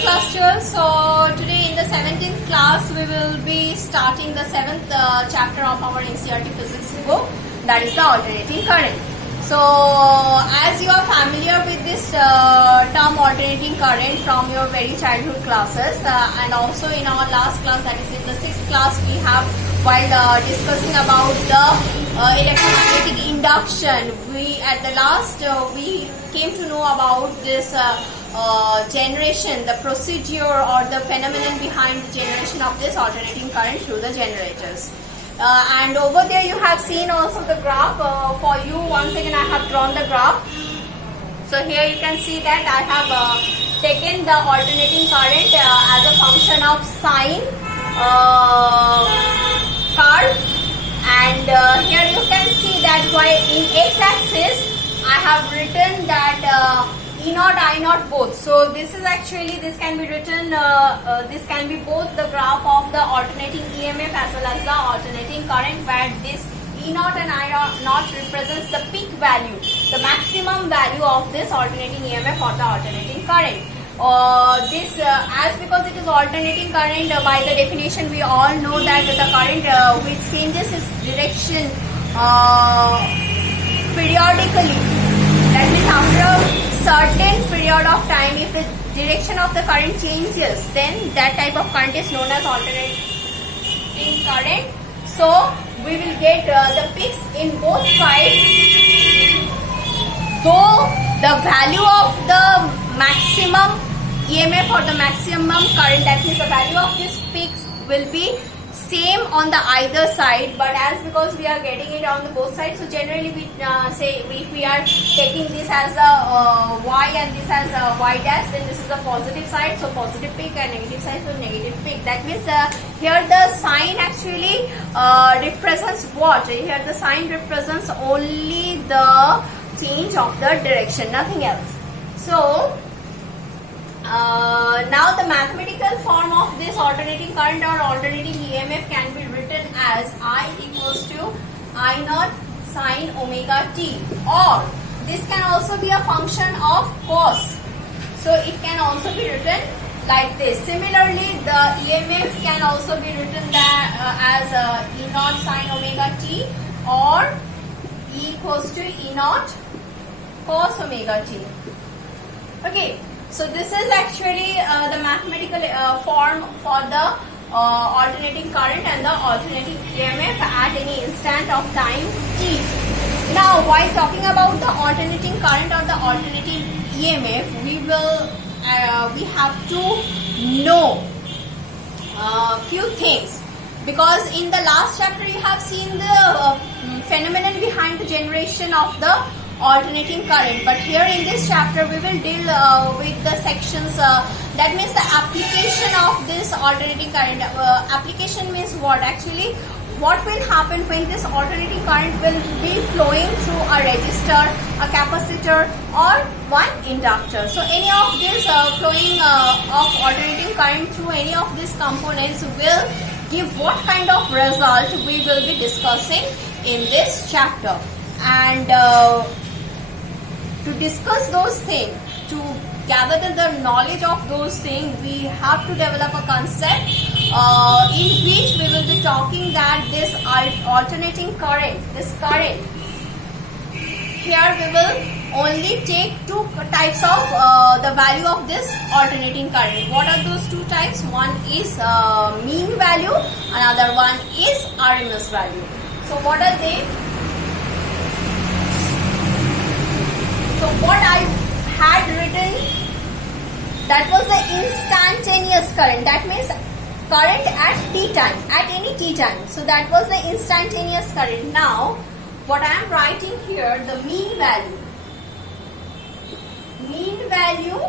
class 12. So today in the 17th class we will be starting the 7th chapter of our NCERT physics book, that is the alternating current. So as you are familiar with this term alternating current from your very childhood classes and also in our last class, that is in the 6th class, we have while discussing about the electromagnetic induction, we at the last we came to know about this generation, the procedure or the phenomenon behind the generation of this alternating current through the generators. And over there you have seen also the graph for you. Once again I have drawn the graph. So here you can see that I have taken the alternating current as a function of sine curve, and here you can see that while in x-axis I have written that E naught, I naught both. So this is actually, this can be written, this can be both the graph of the alternating EMF as well as the alternating current, where this E naught and I naught represents the peak value, the maximum value of this alternating EMF or the alternating current. This as because it is alternating current, by the definition we all know that the current which changes its direction periodically. That means after a certain period of time, if the direction of the current changes, then that type of current is known as alternating current. So we will get the peaks in both sides, though the value of the maximum EMF or the maximum current, that means the value of these peaks will be same on the either side, but as because we are getting it on the both sides, so generally we say if we are taking this as a y and this as a y dash, then this is the positive side, so positive peak, and negative side, so negative peak. That means here the sign actually represents what? Here the sign represents only the change of the direction, nothing else. So now the mathematical form of this alternating current or alternating EMF can be written as I equals to I naught sine omega t, or this can also be a function of cos. So it can also be written like this. Similarly, the EMF can also be written as E naught sine omega t or E equals to E naught cos omega t. Okay. So this is actually the mathematical form for the alternating current and the alternating EMF at any instant of time t. Now, while talking about the alternating current or the alternating EMF, we have to know few things, because in the last chapter you have seen the phenomenon behind the generation of the alternating current, but here in this chapter we will deal with the sections that means the application of this alternating current. Application means what? Actually, what will happen when this alternating current will be flowing through a resistor, a capacitor or one inductor. So any of this flowing of alternating current through any of these components will give what kind of result we will be discussing in this chapter. And to discuss those things, to gather the knowledge of those things, we have to develop a concept in which we will be talking that this alternating current, this current, here we will only take two types of the value of this alternating current. What are those two types? One is mean value, another one is RMS value. So what are they? So what I had written, that was the instantaneous current. That means current at t time, at any t time. So that was the instantaneous current. Now, what I am writing here, the mean value. Mean value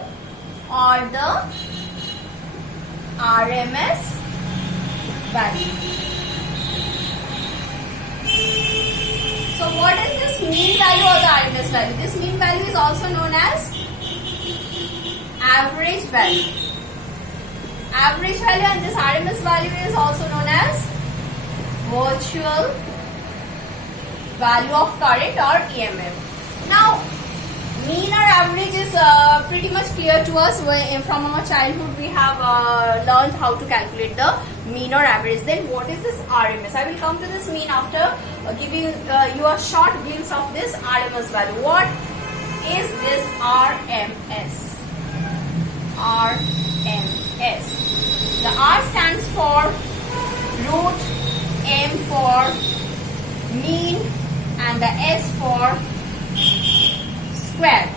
or the RMS value. So what is this mean value or the RMS value? This mean value is also known as average value. Average value, and this RMS value is also known as virtual value of current or EMF. Now, Mean or average is pretty much clear to us. From our childhood we have learned how to calculate the mean or average. Then what is this RMS? I will come to this mean after giving you a short glimpse of this RMS value. What is this RMS? RMS. The R stands for root, M for mean, and the S for square.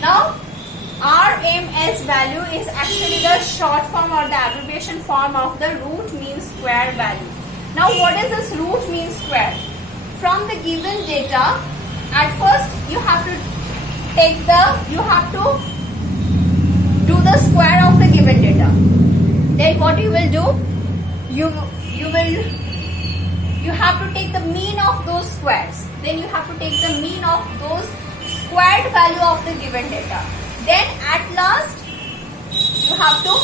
Now RMS value is actually the short form or the abbreviation form of the root mean square value. Now what is this root mean square? From the given data, at first you have to do the square of the given data. Then what you will do? You have to take the mean of those squares. Then you have to take the mean of those squared value of the given data. Then at last you have to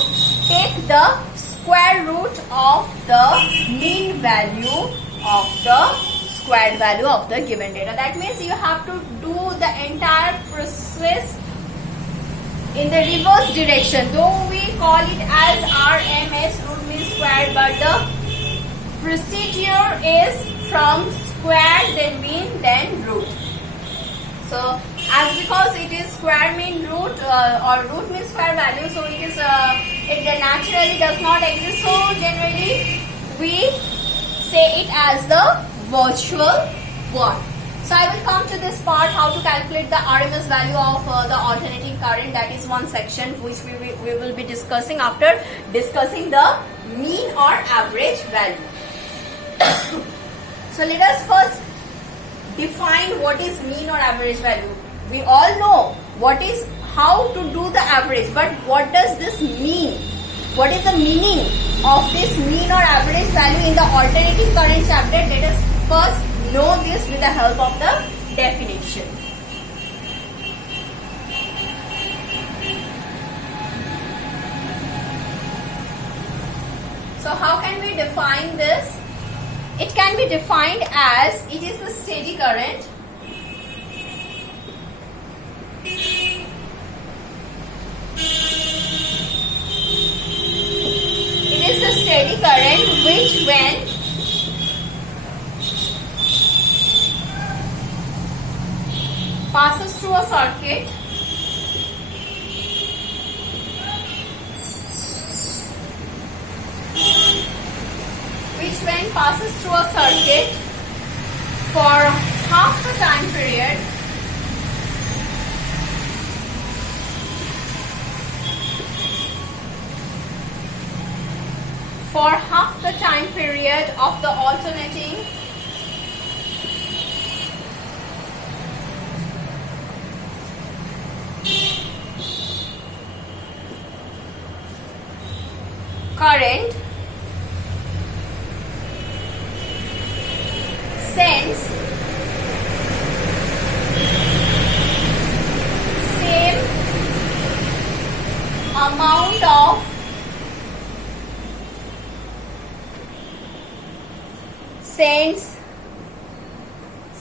take the square root of the mean value of the squared value of the given data. That means you have to do the entire process in the reverse direction. Though we call it as RMS, root mean squared, but the procedure is from square, then mean, then root. So as because it is square mean root or root mean square value, so it naturally does not exist. So generally we say it as the virtual one. So I will come to this part, how to calculate the RMS value of the alternating current. That is one section which we will be discussing after discussing the mean or average value. So let us first define what is mean or average value. We all know how to do the average, but what does this mean? What is the meaning of this mean or average value in the alternating current chapter? Let us first know this with the help of the definition. So how can we define this? It can be defined as it is the steady current which when passes through a circuit for half the time period of the alternating current sends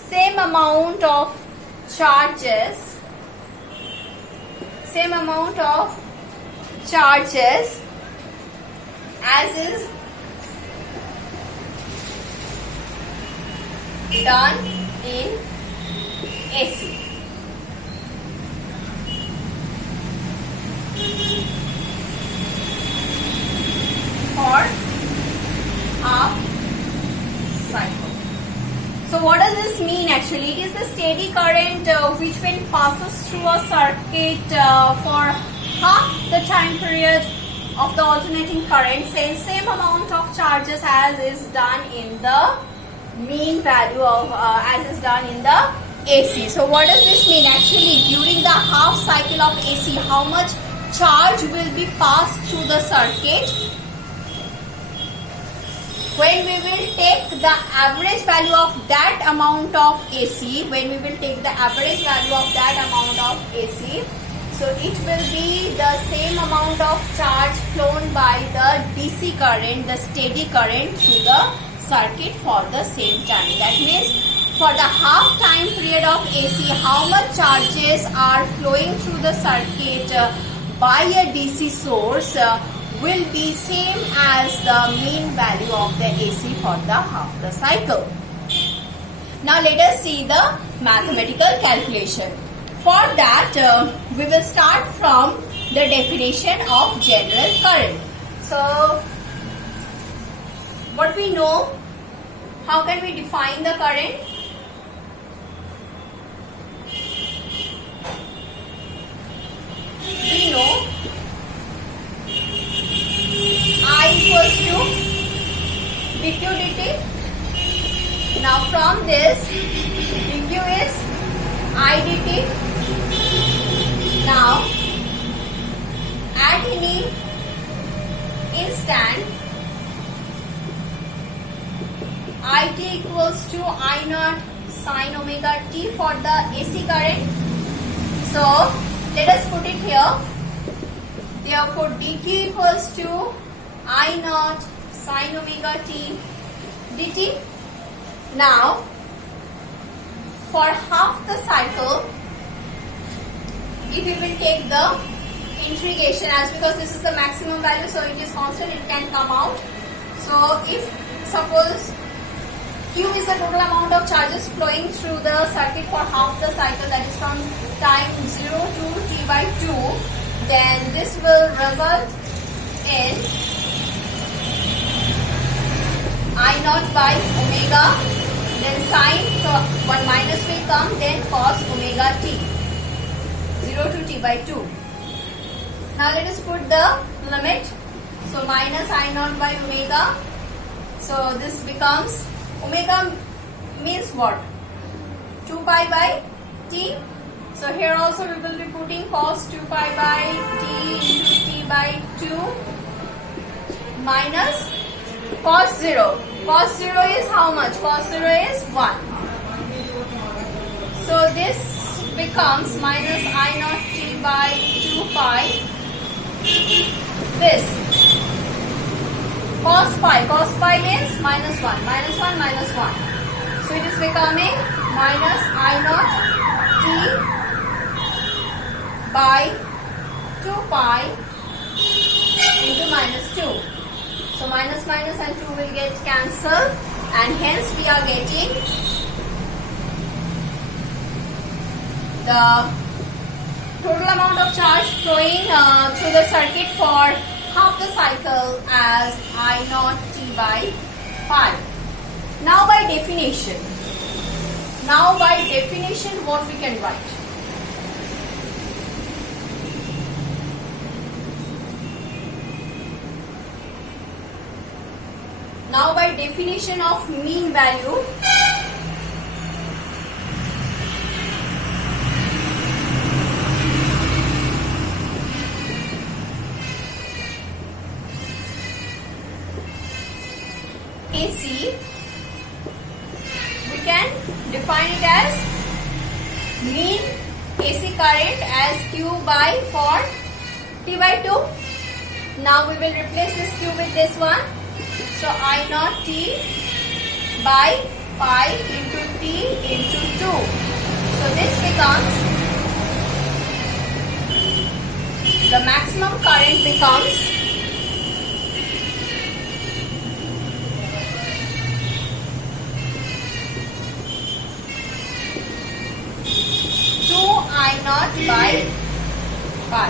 same amount of charges as is done in AC. For half cycle. So what does this mean actually? It is the steady current which when passes through a circuit for half the time period of the alternating current sends same amount of charges as is done in the mean value of as is done in the AC. So what does this mean? Actually during the half cycle of AC, how much charge will be passed through the circuit? When we will take the average value of that amount of AC, so it will be the same amount of charge flown by the DC current, the steady current through the circuit for the same time. That means for the half time period of AC, how much charges are flowing through the circuit by a DC source will be same as the mean value of the AC for the half the cycle. Now let us see the mathematical calculation. For that, we will start from the definition of general current. So, what we know, how can we define the current? We know I equals to dq dt. Now from this, dq is I dt. Now at any instant, it equals to I naught sine omega t for the AC current. So let us put it here. Therefore dq equals to I naught sine omega t dt. Now for half the cycle, if we will take the integration, as because this is the maximum value, so it is constant, it can come out. So if suppose Q is the total amount of charges flowing through the circuit for half the cycle, that is from time 0 to t by 2, then this will result in I naught by omega, then sine, so one minus will come, then cos omega t, 0 to t by 2. Now let us put the limit. So minus I naught by omega. So this becomes, omega means what? 2 pi by t. So here also we will be putting cos 2 pi by t into t by 2 minus cos 0. Cos 0 is how much? Cos 0 is 1. So this becomes minus I naught t by 2 pi. This cos pi means minus 1, minus 1, minus 1. So it is becoming minus I naught t by 2 pi into minus 2. So minus minus and 2 will get cancelled, and hence we are getting the total amount of charge flowing through the circuit for half the cycle as I naught t by pi. Now by definition, what we can write? Now by definition of mean value, AC, we can define it as mean AC current as Q by for T by 2. Now we will replace this Q with this one. So I naught T by pi into T into 2. So this becomes, the maximum current becomes 2 I naught by pi.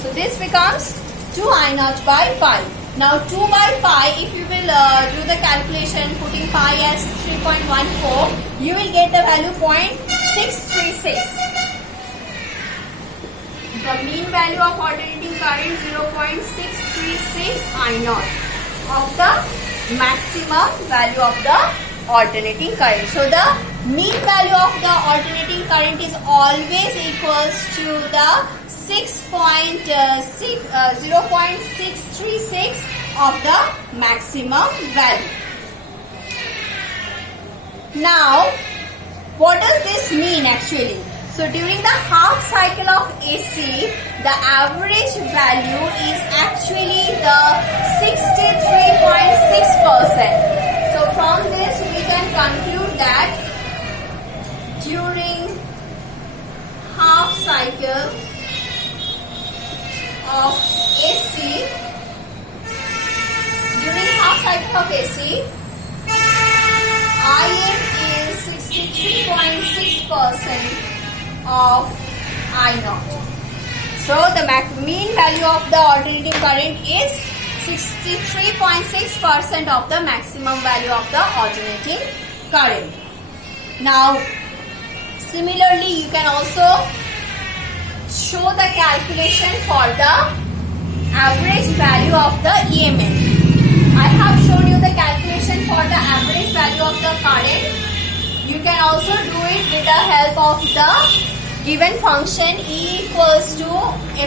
So this becomes 2 I naught by pi. Now 2 by pi, if you will do the calculation putting pi as 3.14, you will get the value 0.636. The mean value of alternating current 0.636 I naught of the maximum value of the alternating current. So the mean value of the alternating current is always equals to the 0.636 of the maximum value. Now, what does this mean actually? So during the half cycle of AC, the average value is actually the 63.6%. So from this we can conclude that during half cycle of AC, IM is 63.6% of I naught. So the mean value of the alternating current is 63.6% of the maximum value of the alternating current. Now, similarly, you can also show the calculation for the average value of the EMF. I have shown you the calculation for the average value of the current. You can also do it with the help of the given function E equals to E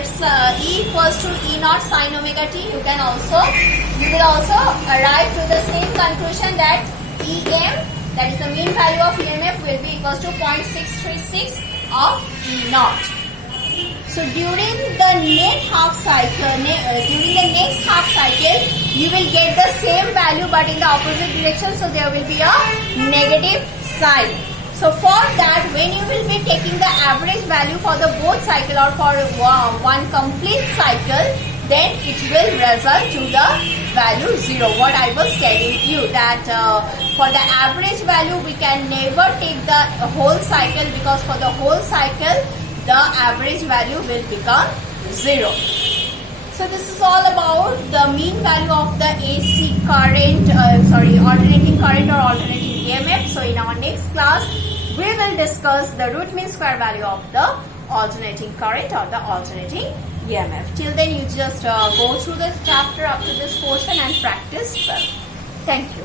naught sin omega t. You will also arrive to the same conclusion that EM, that is the mean value of EMF, will be equals to 0.636 of E naught. So during the next half cycle, you will get the same value but in the opposite direction. So there will be a negative sign. So for that, when you will be taking the average value for the both cycle or for one complete cycle, then it will result to the value 0. What I was telling you, that for the average value we can never take the whole cycle, because for the whole cycle the average value will become 0. So this is all about the mean value of the AC current, alternating current or alternating EMF. So in our next class, we will discuss the root mean square value of the alternating current or the alternating EMF. Till then, you just go through the chapter up to this portion and practice well. Thank you.